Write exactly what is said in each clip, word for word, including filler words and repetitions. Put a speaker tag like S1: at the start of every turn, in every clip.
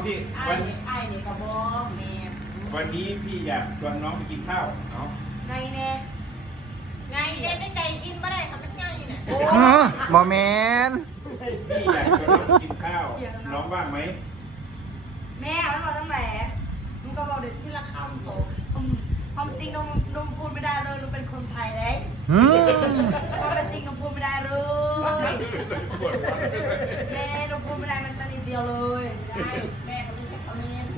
S1: ที่
S2: ไอ้
S1: วัน
S2: ไอ้นี่กระบอกแม่
S1: วันนี้พี่อยากชวนน้องไปกินข้าวเอา
S2: ไงแน่
S3: ไงเด็กใจกินไม่ได้ทำเป็นง่ายอยู่เนี่ย
S4: บอแมน
S1: พี่อยากชวนน้องไปกินข้าว น้องว่างไหม
S2: แม่มันบอกตั้งแต่มึงก็บอกเด็กที่ละคำโตความจริงนมนมพูดไม่ได้เลยนมเป็นคนไทยเลย
S4: หืม
S2: ความจริงนมพูดไม่ได้เลย แม่นมพูดไม่ได้มันตันนิดเดียวเลยได้แม่ก็ไม่ใช่เขาเน้น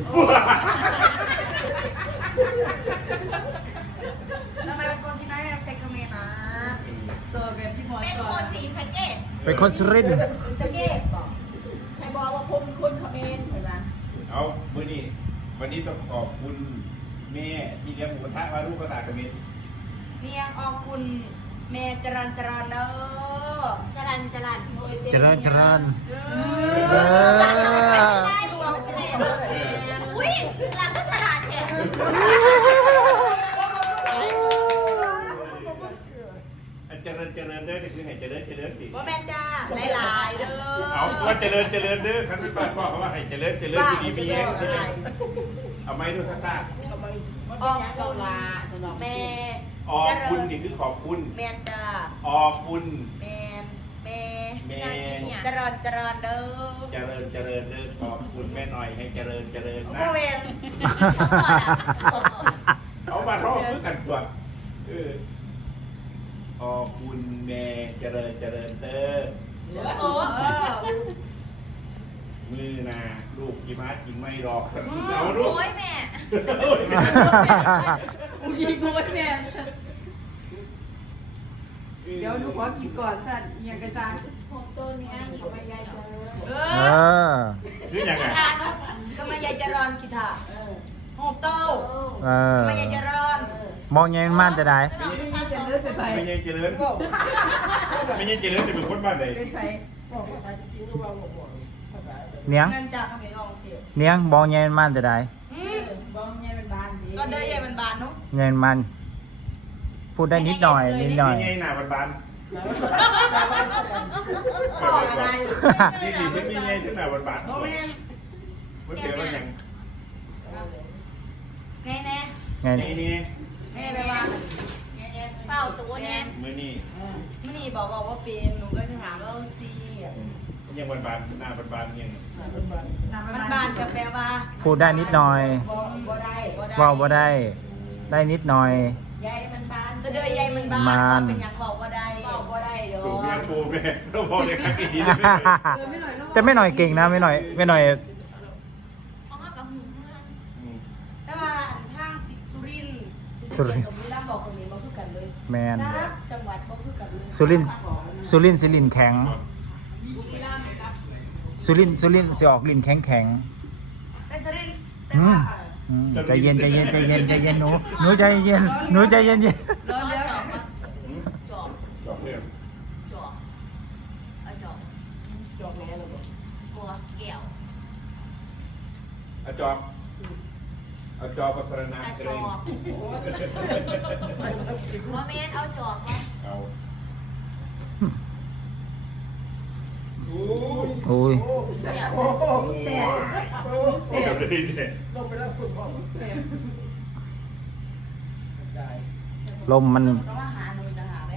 S2: ทำไมเป็นคนที่ไหนไม่ใช่เขาเน้นนะตัวแบบพี่บอย
S3: เป็น
S2: ก่
S3: ค
S2: อน
S3: นสีสะเกด
S4: เป็นคนสุรินทร์
S2: สเก็ตบอกใครบอกว่าผมคนเขาเน้นเห็นไหม
S1: เอามื้อนี้วันนี้ต้องขอบคุณแม่ที่เลี้ยงหมูกระทะมาลูกกระตากระเม็ด
S2: เมียงออกคุณแม่จรันจรันเด้อ
S3: จรันจรัน
S4: เจริญเจริญ
S2: เอ
S4: เอ
S2: อ
S4: อ
S3: ได้ดวงเลยอุ้ยหลังก็ฉลาดแท้
S1: อันเจริญเจริญเด้อนี่คือให้เจริญเจริญสิ
S2: ว่าแม่จ้าหลายๆเด้อ
S1: เอาว่าเจริญเจริญเด้อคันไม่ป้าพ่อเขาว่าให้เจริญเจริญที่ดีมีแย่เอาไม้ดูซ่า
S2: ออกจงลาแม่
S1: ๆออคุณนี่คือขอบคุณ
S2: แม่จ้า
S1: ออคุณ
S2: แม่แม่
S1: แม่
S2: จรันจรันเด้อ
S1: เจริญเจริญเด้อขอบคุณแม่หน่อยให้เจริญเจริญนะ
S2: โมเวน
S1: เอามาร้องคือกันตัวเออขอบคุณแม่เจริญเจริญเด้อ
S3: โอ้
S1: มือนาลูกกี่มากินไม่รอกเอาลูก
S3: โอ้ยแม่
S2: อุ้ยโมยแม่เดี๋ยวหนูขอกินก่อนสั่นเอียงกระจายผมต้นนี้หนูไม่ยายเจริญเอ
S4: เอ
S2: อ
S4: อ
S1: คือยังไง
S2: ก็มายายจรันกีตาร์หอบเต้า
S4: เออ
S2: มายายจรัน
S4: มองยังมันจะได้
S1: ไม่ใช่เจริญไม่ใช่เจริญจะเป็นคนบ้านไหน
S2: เป็นไผ
S4: เนียง
S2: เงินจากเขมรลองเสีย
S4: เนียงมองยังมันจะได้
S2: ก็เด้ยายมันบานเนาะ
S4: ยังมัน พูดได้นิดหน่อย นิดหน่อย
S1: นี่ไงหน้าบ้าน
S2: ต่ออะไร
S1: ๆนี่สิที่นี่ไงที่หน้าบ้าน
S2: โมเมน
S1: ๆมันเดี๋ยวมันยัง
S2: ไงแน่
S4: ไง
S1: นี่นี่
S2: ไงไปว่า
S3: เป่าตัวเนี่ย
S1: มือนี่
S2: มื่อนี้บอกบอกว่าเป็นหนูก็จะถามว่าซี
S1: ยังบ้านๆหน้าบ้านๆยัง
S2: มันบานกาแฟว่า
S4: พูดได้นิดหน่อย
S2: บ่ได้
S4: เว่าบ่ได้ ได้นิดหน่อย
S2: ยายมันบานเสด็จยายมันบานเป็นอย่างบอกว่าได้บอกว่าได้เดี๋ยว
S1: ถูกแม่ถูกแม่ต้องบอกเลยครับอีกทีนึง
S4: จะไม่หน่อยเก่งนะไม่หน่อย ไม่หน่อย
S3: เอาห้ากับหูเมื่อ
S2: แต่ว่าทางสุรินทร์
S4: สุรินทร์
S2: กับบุรีรัมย์บอกคนนี้มาพูดกันเลย
S4: แมน
S2: นะจังหวัดก็พูดกันเลย
S4: สุรินทร์สุรินทร์สิลินแข็ง
S2: บุรีรัมย์ครับ
S4: สุรินทร์สุรินทร์สิออกลินแข็งแข็ง
S2: แต่สุรินทร์แต่
S4: อื
S2: ว่าม
S4: อืมใจเย็นใจเย็นใจเย็นใจเย็นหนูหนูใจเย็นหนูใจเย็นเย็น
S2: เดินเลี้ยว
S3: จอบ
S1: จบเรื่อง
S3: จอบเอาจอบ
S2: จบแม่เลย
S3: บัวแก้ว
S1: อาจอบอาจอบกับสรณะ
S3: กระ
S1: เก
S3: จ
S1: ร
S3: อง บว่าแม่เอาจอบมา
S1: เอาโอ้ย
S4: โอ้ย
S3: เนี่ย
S1: โอ้ยกับเลยเนี่ย
S4: ลมมัน
S2: ต้องมาหาหนูจะหาไหม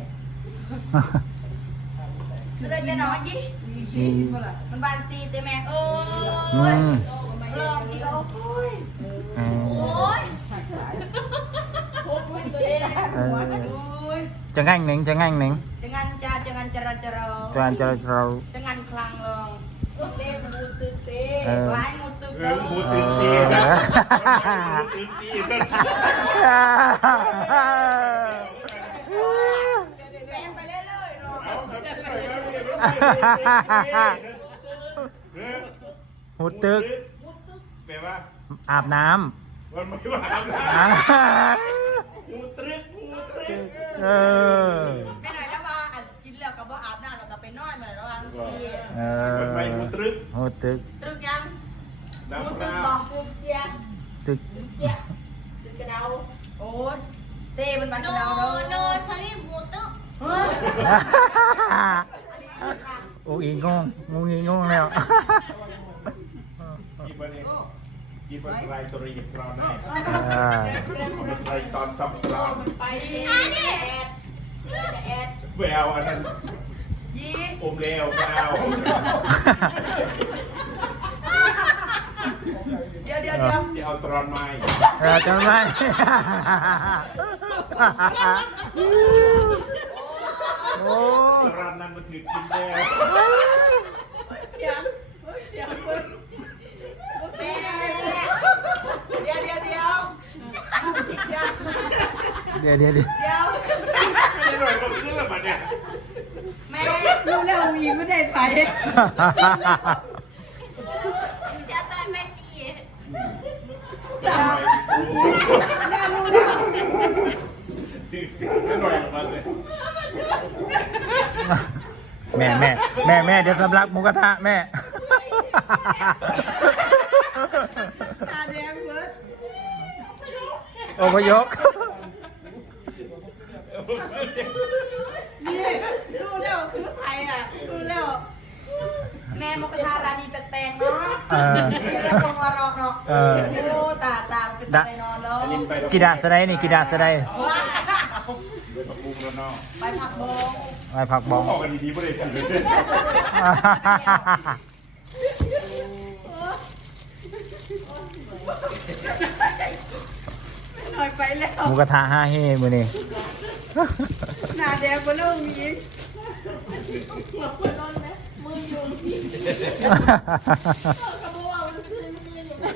S2: สุรินทร์จะนอนยี่มันบานซีเตแม็กเอ
S4: อื
S2: อ
S4: ม
S2: ลองดีก็โอ้ย
S4: เอ
S3: โอ้
S4: อย
S2: โอ้ยตัวเองโอ้ย
S4: จะง่ายหนึ่งจะง่ายหนึ่ง
S2: jangan ja jangan cara cara
S4: จานจะเรา
S2: jangan kelang long te mutuk te
S4: Eh.
S2: lain mutuk
S1: เออพูดตื่นตีนะตื่นตีนะ
S2: เป็นไปเรื่อยๆเนาะ
S1: เอาครับ
S4: หูตึก
S1: แปลว่า
S4: อาบน้
S1: มันไม่ว่าอาบ
S4: ำ
S1: น้
S4: อ่า
S1: ำหูตรึกหูตรึก
S4: เออ
S2: ไม่หน่อยแล้วว่าอันกินแล้วก็บ่อาบน้ำเราก็ไปนอนมาแล้วว่าสิ
S4: เอ
S1: มันไปหู
S4: อ
S1: ตรึก
S4: หูตึก
S2: ตรึกยัง
S1: น้ำ
S2: มุ
S1: ป
S2: ตึ
S1: ลาก
S2: บอกตึกเจียน
S4: ตึก
S2: เจียนตึกกระเดาโอ้ยเต้มันบัน
S3: โน
S2: กระเดา
S3: โน
S2: เด้อ
S3: สลิมหูตึ๊ก
S2: เฮ้ย
S4: โอ้ยงงงงงงแล้ว
S1: กี่ประเด็นกินบะไรตัวรีบร้อนได้
S4: อ่า
S1: บะไรตอนซับซ้อน
S2: ไปเองแอดแอด
S1: แววอันนั้น
S2: ยี่
S1: อมแล้วแวว
S2: เดี๋ยวเดี๋ยวเดี๋ยว
S1: ที่เอาตรอนไม้
S4: เออจำได้ โอ้
S1: ตรอนนั้นมันถือกินแล้ว
S2: เสียงเสียงคนแม่เดี๋ยวเดี๋ยวเดี๋ยวเดี๋ยว
S4: เดี๋ยวเดี๋ยวเดี๋ยว
S2: เดี๋ยว
S1: ไม่หน่อยก็ขึ้นแล้วมันเนี่ย
S2: แม่รู้แล้วมีไม่ได้ไป
S3: จะตอนแม่ตี
S1: ทำไม
S2: แม่รู้แล้ว
S1: ไม่หน่อยมันเลย
S4: แม่แม่แม่แม่เดี๋ยวสำลักหมูกระทะแม่
S2: ตาแดงเบิด
S4: อพยพ
S2: นี่รู้แล้วคือใครอ่ะรู้แล้วแม่มกทารานีแปลงเนาะ
S4: เออ
S2: แล้วคงมารอเนาะ
S4: เออ
S2: โอ้ตาจางเป็นอะไรนอนแล้ว
S1: อันนี้ไป
S4: กีดาสไลด์นี่กีดาสไลด์
S1: ไปประปุงแล้วเนาะ
S2: ไปผักบง
S4: ไปผักบอง
S1: ออกกันดีๆไม่ได้กันเลย
S2: หน่อยไปแล้ว
S4: หมูกระทะห้าเฮ่มือนี่
S2: หน้าแดงก็เริ่มมี
S3: หัวคนนอนนะมืออยู่ที่กระบอกว่ามันคืนมืออยู่นะ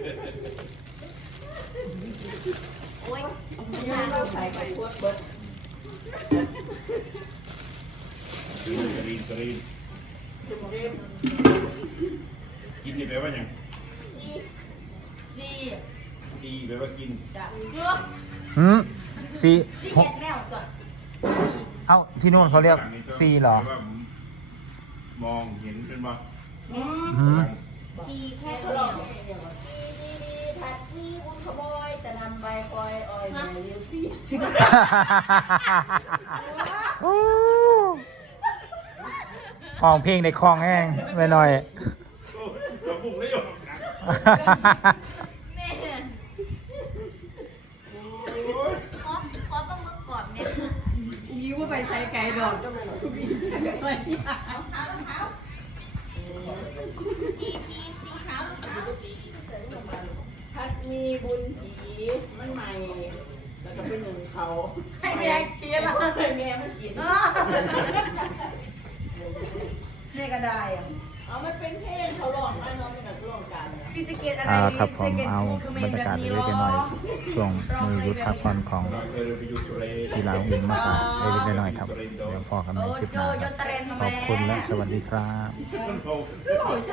S3: โอ้ย
S2: เราใส่ไปพวกเบิร์ด
S1: กรีนกรีนกินนี่แปลว่าอย่าง
S2: ซี
S1: ดีแปลว่ากิน
S2: จ้ะ
S4: หืมซี
S2: ซีแยกแนวก่อน
S4: เอ้าที่นู่นเขาเรียกซีเหรอ
S1: มองเห็นเป็นบ่
S4: หืม
S3: ตีแค่
S2: แค่
S3: เดี
S2: หล
S3: ย
S2: อ
S3: ว
S2: กมีมีผัดมีบุญขบอยแต่นำใบคอยออยในเลี้ยวซี
S4: ห้องเพลงในคลองแห้งไปหน่อย
S1: เราบุ้งได้หรอ
S3: แม่ขอขอปลาหมึกก่อนแม่
S2: ยิ้วว่าไปใส่ไก่ดอกจะบอกอะไร
S3: ตีตีสีขาว
S2: ผัดมีบุญผีมันใหม่แล้วก็เป็นหนึ่งเขาให้แม่กินให้แม่มันกินแม่ก็ได้อะเอามันเป็นเพลงเขาร้องมาเนาะเป็นแบบร้องกันซีสเกตอะไร
S4: อ่าครับผมเอาบรรยากาศเล็กๆน้อยๆช่วงมือยุทธพักผ่อนของ
S1: เราเคยไปอยู่ทะเล
S4: กีฬาอุ่นมาฝากเล็กๆน้อยๆครับ เดี๋ยวพอกันในคลิปหน้าครับขอบคุณและสวัสดีครับ
S1: มันโผล่